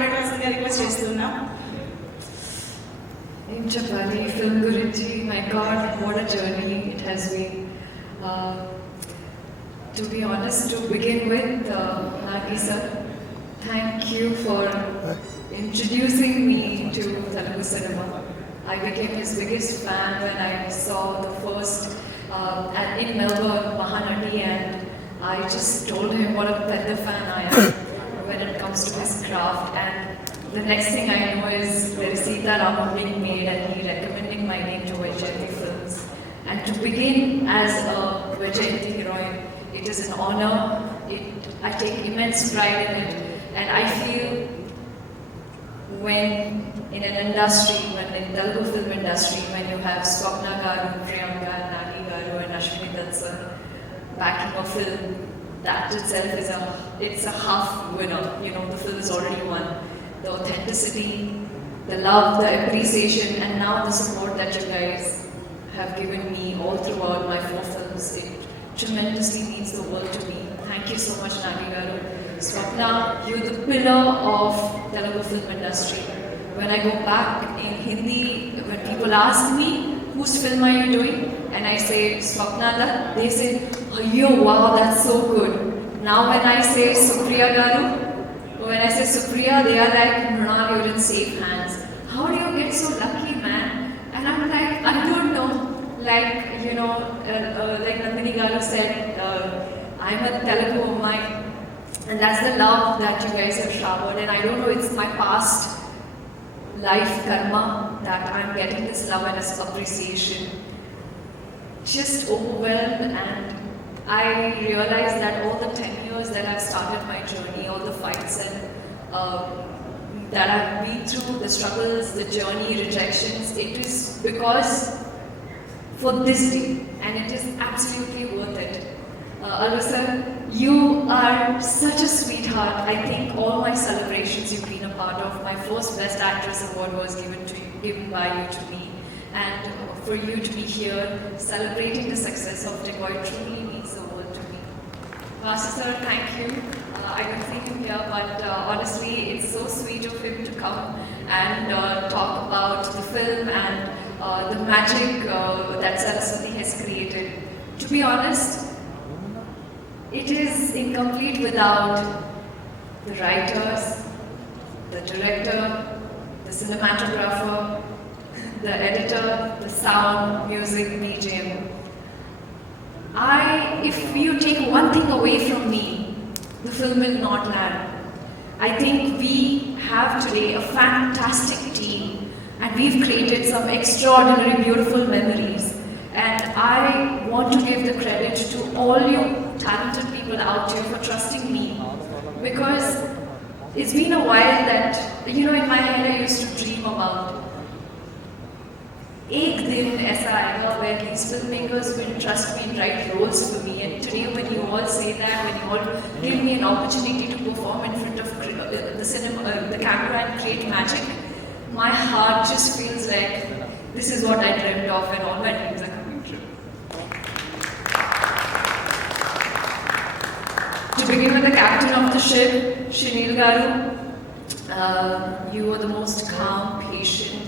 మాట్లాడవలసిందిగా రిక్వెస్ట్ చేస్తున్నాం. In Chapali film gurinchi, my God, what a journey it has been. To be honest, to begin with, Nagi sir, thank you for introducing me to Telugu cinema. I became his biggest fan when I saw the first in Melbourne, Mahanati, and I just told him what a Pedda fan I am when it comes to his craft. And the next thing I know is there is Sita Ramam being made and he recommending my name to Vaijayanti Films. And to begin as a Vaijayanti heroine, it is an honor. I take immense pride in it. And I feel when in an industry, when in Telugu film industry, when you have Swapna Garu, Priyanka, Nagi Garu and Ashwini Dutt sir backing a film, that itself is it's a half winner. You know, the film is already won. The authenticity, the love, the appreciation, and now the support that you guys have given me all throughout my 4 films, it tremendously means the world to me. Thank you so much, Nagi Garu. Swapna, you're the pillar of Telugu film industry. When I go back in Hindi, when people ask me, whose film are you doing? And I say, Swapna Dutt, they say, oh, wow, that's so good. Now when I say Supriya Garu, when I say Supriya, they are like, Mrunal, you're in safe hands. How do you get so lucky, man? And I'm like, I don't know. Like, you know, like Nandini Garu said, I'm a Telugu, and that's the love that you guys have showered. And I don't know, it's my past life karma that I'm getting this love and this appreciation. Just overwhelmed, and I realized that all the 10 years that I've started my journey, all the fights and that I've been through, the struggles, the journey, rejections, it is because for this day, and it is absolutely worth it. Alva sir, you are such a sweetheart. I think all my celebrations you've been a part of. My first Best Actress award was given by you to me, and for you to be here celebrating the success of Decoy truly means the world to me. Pastor sir, thank you. I don't see him here, but honestly, it's so sweet of him to come and talk about the film and the magic that Saraswati has created. To be honest, it is incomplete without the writers, the director, the cinematographer, the editor, the sound, music, BGM. If you take one thing away from me, the film will not land. I think we have today a fantastic team, and we've created some extraordinary, beautiful memories. And I want to give the credit to all you talented people out here for trusting me, because it's been a while that, you know, in my head I used to dream about एक दिन ऐसा आएगा where these filmmakers will trust me and write roles for me. And today when you all say that, when you all give me an opportunity to perform in front of the cinema, the camera and create magic, my heart just feels like this is what I dreamt of and all my dreams are coming true. To begin with, the captain of the ship, Shinil Garu, you were the most calm, patient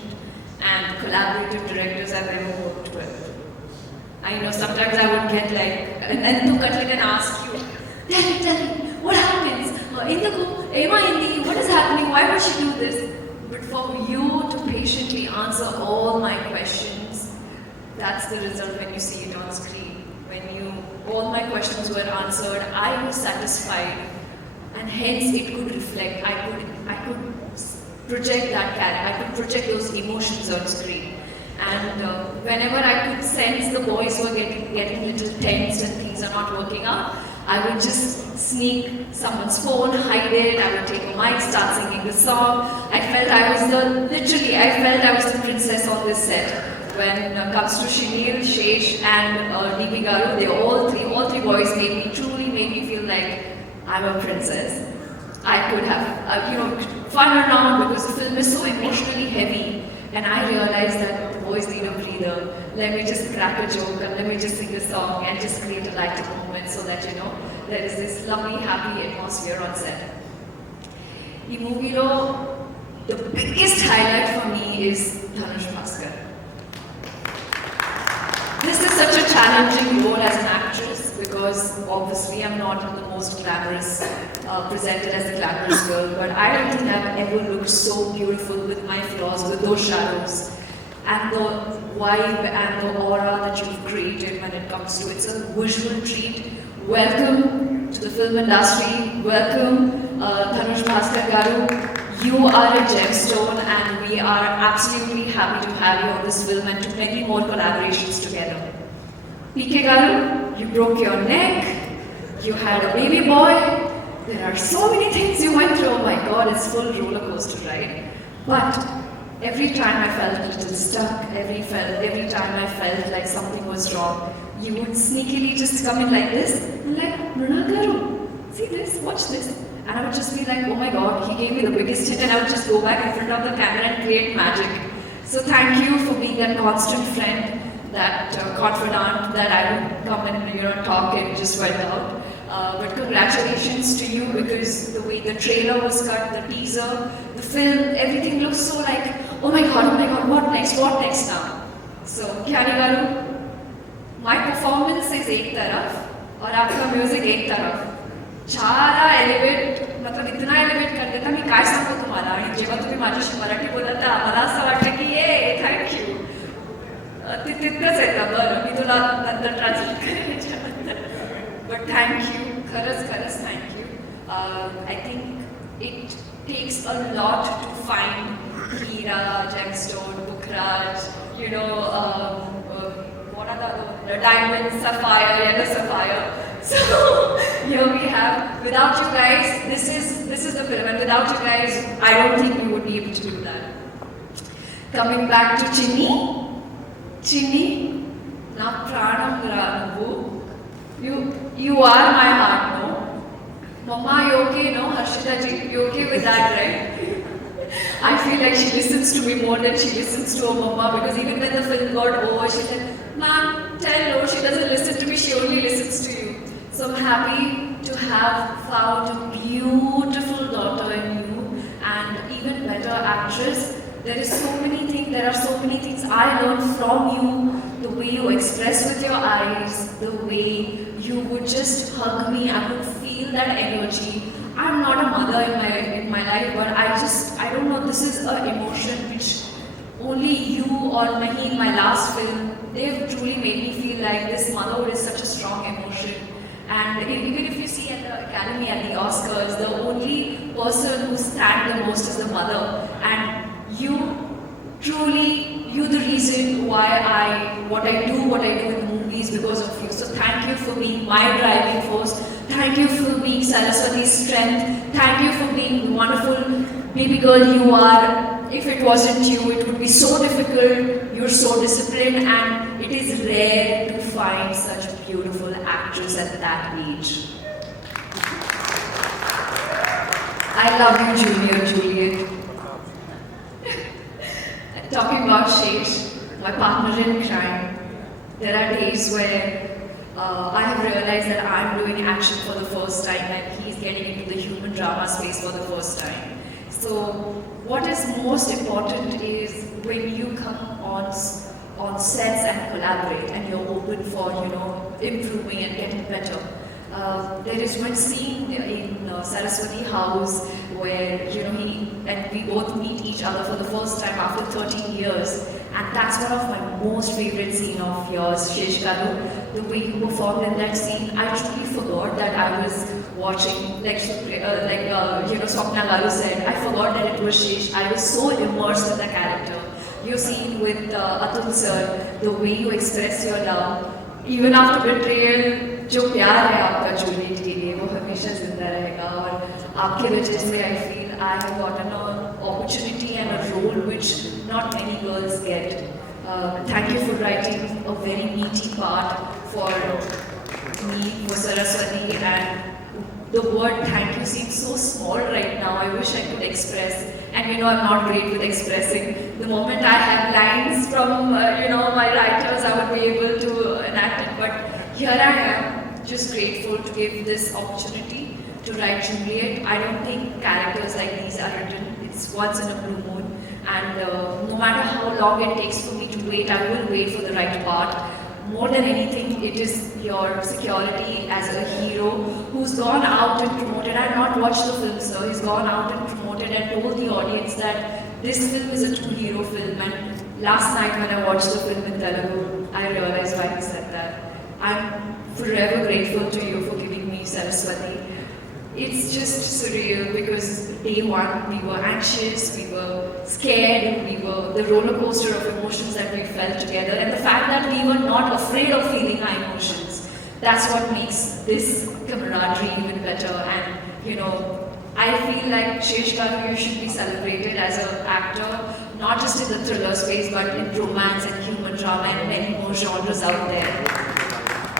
and collaborative directors I've ever worked with. I know sometimes I would get like, and to Katlin and ask you, tell me, what happens? Indigo, Eva Indi, what is happening? Why would she do this? But for you to patiently answer all my questions, that's the result when you see it on screen. When all my questions were answered, I was satisfied, and hence it could reflect. I could project that character. I could project those emotions on screen. And whenever I could sense the boys were getting little tense and things are not working out, I would just sneak someone's phone, hide it. I would take a mic, start singing the song. I felt I was the princess on this set. When it comes to Shinil, Shesh, and DP Garu, all three boys truly made me feel like I'm a princess. I could have, fun around because the film is so emotionally heavy, and I realized that the boys need a breather. Let me just crack a joke and let me just sing a song and just create a lighter moment so that there is this lovely, happy atmosphere on set. ఈ మూవీలో the biggest highlight for me is Dhanush Bhaskar. This is such a challenging role as an actress because obviously I'm not the most glamorous, presented as a glamorous girl, but I don't think I've ever looked so beautiful with my flaws, with those shadows, and the vibe and the aura that you've created when it comes to it's a visual treat. Welcome to the film industry. Welcome, Dhanush Bhaskar Garu. You are a gemstone and we are absolutely happy to have you on this film and to many more collaborations together. PK Garu, you broke your neck, you had a baby boy, there are so many things you went through, oh my god, it's full roller coaster ride. But every time I felt a little stuck, every time I felt like something was wrong, you would sneakily just come in like this, and like, Mrunal Garu, see this, watch this. And I would just be like, oh my god, he gave me the biggest hit, and I would just go back in front of the camera and create magic. So thank you for being that constant friend, that confidant that I would come and talk and just went out. But congratulations to you because the way the trailer was cut, the teaser, the film, everything looks so like, oh my god, what next now? So Kyani Garu, my performance is ek taraf, और आपका music एक तरफ. चारा elevate मतलब इतना elevate कर देता मी काय सांगू तुम्हाला आणि जेव्हा तुम्ही माझ्याशी मराठी बोलता मला असं वाटलं की ये थँक्यू ते तितकंच येतं बरं मी तुला नंतर ट्रान्सलेट करेन बट थँक्यू खरंच thank you I think it takes a lot to find heera gemstone bukhraj what are the diamond sapphire yellow sapphire. So here we have, without you guys, this is the film, and without you guys, I don't think we would be able to do that. Coming back to Chinni, na pranam ranuvu, you are my heart, no? Mama, you okay, no? Harshita ji, you okay with that, right? I feel like she listens to me more than she listens to her mama because even when the film got over, she said, "Ma'am, tell her she doesn't listen to me, she only listens to you." So I'm happy to have found a beautiful daughter in you and even better actress. There are so many things I learned from you, the way you express with your eyes, the way you would just hug me, I could feel that energy. I'm not a mother in my life, but I don't know, this is an emotion which only you or Mahi in my last film, they've truly made me feel like this motherhood is such a strong emotion. And even if you see at the Academy, at the Oscars, the only person who stands the most is the mother. And you the reason why what I do in movies because of you. So thank you for being my driving force. Thank you for being Saraswati's strength. Thank you for being the wonderful baby girl you are. If it wasn't you, it would be so difficult. You're so disciplined, and it is rare to find such beautiful actress at that age. I love you, Junior Juliet. Talking about Shesh, my partner in crime, there are days where I have realized that I'm doing action for the first time and he's getting into the human drama space for the first time. So what is most important is when you come on sets and collaborate and you're open for improving and getting better. There is one scene in Saraswati House where we both meet each other for the first time after 13 years, and that's one of my most favorite scene of yours, Shesh Garu. The way you performed in that scene, I truly forgot that I was watching, Swapna Garu said, I forgot that it was Shesh. I was so immersed in the character. Your scene with Atul sir, the way you express your love, even after betrayal, जो प्यार है आपका Juliet के लिए वो हमेशा जिंदा रहेगा और आपके वजह से I feel I have gotten an opportunity and a role which not many girls get. Thank you for writing a very meaty part for me, for Saraswati, and the word thank you seems so small right now. I wish I could express, and I'm not great with expressing. The moment I have lines from my writers, I would be able to enact it, but here I am, just grateful to give this opportunity. to write Juliet. I don't think characters like these are written. It's once in a blue moon. And no matter how long it takes for me to wait, I will wait for the right part. More than anything, it is your security as a hero who's gone out and promoted. I have not watched the film, sir. He's gone out and promoted and told the audience that this film is a true hero film. And last night when I watched the film in Telugu, I realized why he said that. I'm forever grateful to you for giving me Saraswati. It's just surreal because day one we were anxious, we were scared, we were the roller coaster of emotions that we felt together, and the fact that we were not afraid of feeling our emotions. That's what makes this camaraderie even better. And you know, I feel like Shesh Garu, you should be celebrated as an actor, not just in the thriller space, but in romance and human drama and many more genres out there.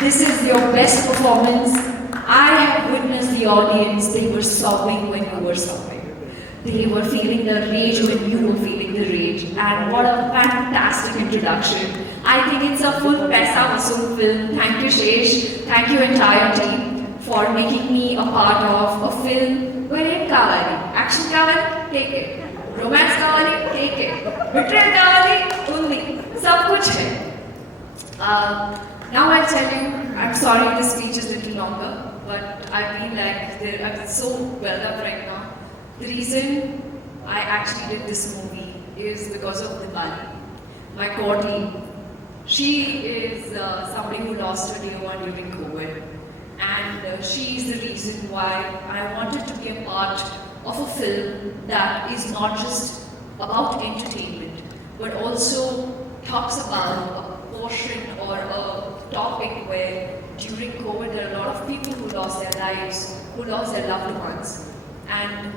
This is your best performance. I have witnessed the audience, they were sobbing when you were sobbing. They were feeling the rage when you were feeling the rage. And what a fantastic introduction. I think it's a full Paisa Vasool film. Thank you, Shesh. Thank you, entire team, for making me a part of a film wherein kavali. Action kavali, take it. Romance kavali, take it. Betrayal kavali, only. Sab kuch hai. Now I'll tell you, I'm sorry this speech is a little longer, but I feel like I'm so well up right now. The reason I actually did this movie is because of Dipali, my colleague. She is somebody who lost her dear one during COVID, and she is the reason why I wanted to be a part of a film that is not just about entertainment, but also talks about a portion or a topic where during COVID there are a lot of people who lost their lives, who lost their loved ones. And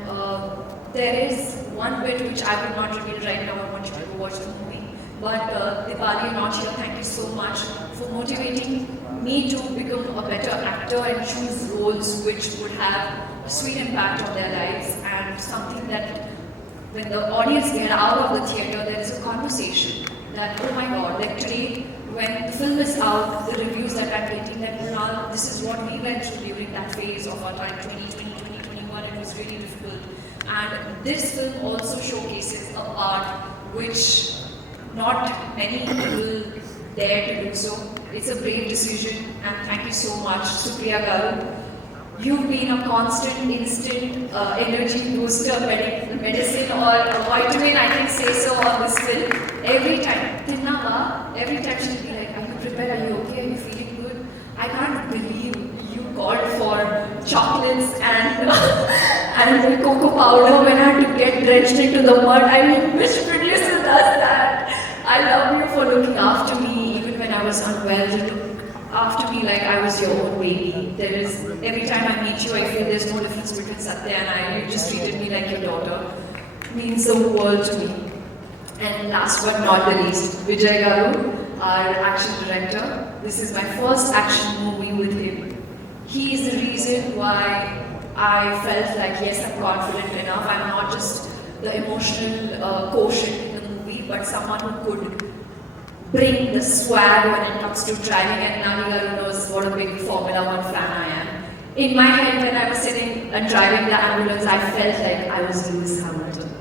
there is one bit which I will not reveal right now, I want you to go watch the movie. But Dipali and Archie, thank you so much for motivating me to become a better actor and choose roles which would have a sweet impact on their lives, and something that when the audience get out of the theatre, there is a conversation that, oh my God, like today, when the film is out, the reviews that I'm getting, that Mrunal, this is what we went through during that phase of our time, 2020, 2021, it was really difficult. And this film also showcases a part which not many people dare to do so. It's a brave decision, and thank you so much, Supriya Garu. You've been a constant, instant energy booster, medicine or vitamin, I can say so, on this film. Every time, Tinnava, every time she'll be like, are you prepared? Are you okay? Are you feeling good? I can't believe you called for chocolates and and cocoa powder when I had to get drenched into the mud. I mean, which producer does that? I love you for looking after me, even when I was unwell. You look after me like I was your own baby. There is, every time I meet you, I feel there's no difference between Satya and I. You just treated me like your daughter. It means the world to me. And last but not the least, Vijay Garu, our action director. This is my first action movie with him. He is the reason why I felt like, yes, I'm confident enough. I'm not just the emotional quotient in the movie, but someone who could bring the swag when it comes to driving, and Nani Garu knows what a big Formula 1 fan I am. In my head, when I was sitting and driving the ambulance, I felt like I was Lewis Hamilton.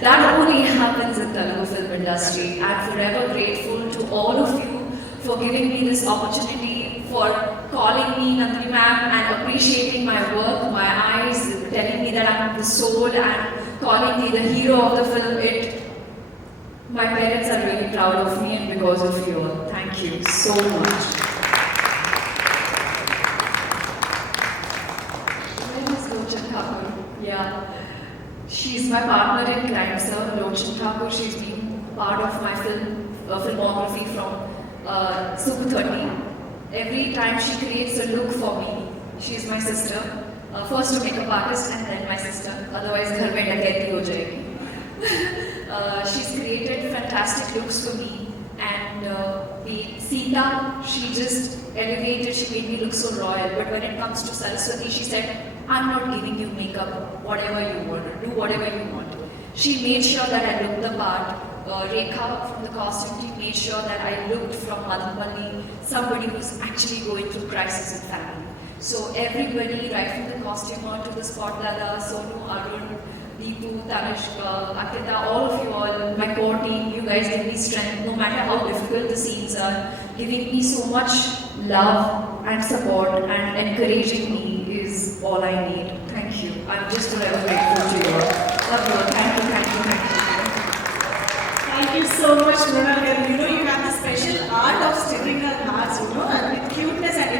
That only happens in Telugu film industry. I'm forever grateful to all of you for giving me this opportunity, for calling me Nandini ma'am and appreciating my work, my eyes, telling me that I'm the soul and calling me the hero of the film. My parents are really proud of me, and because of you all. Thank you so much. Where is Lochan Thakur? Yeah. She's my partner in crime, sir. Lochan Thakur, she's been part of my filmography from Super 30. Every time she creates a look for me, she's my sister. First a makeup artist and then my sister. Otherwise, ghar mein dakaiti ho jayegi. She's created fantastic looks for me, and Sita, she just elevated, she made me look so royal. But when it comes to Saraswati, she said, I'm not giving you makeup, whatever you want, do whatever you want. She made sure that I looked the part. Rekha from the costume team made sure that I looked from Madhumali, somebody who's actually going through crisis in family. So everybody, right from the costumer to the spot dada, Sonu, Arun, Deepu, Tanishka, Akita, all of you all, my core team, you guys give me strength no matter how difficult the scenes are. Giving me so much love and support and encouraging me is all I need. Thank you. I'm just forever grateful to you all. Love you all. Thank you, thank you, thank you. Thank you so much, Mona.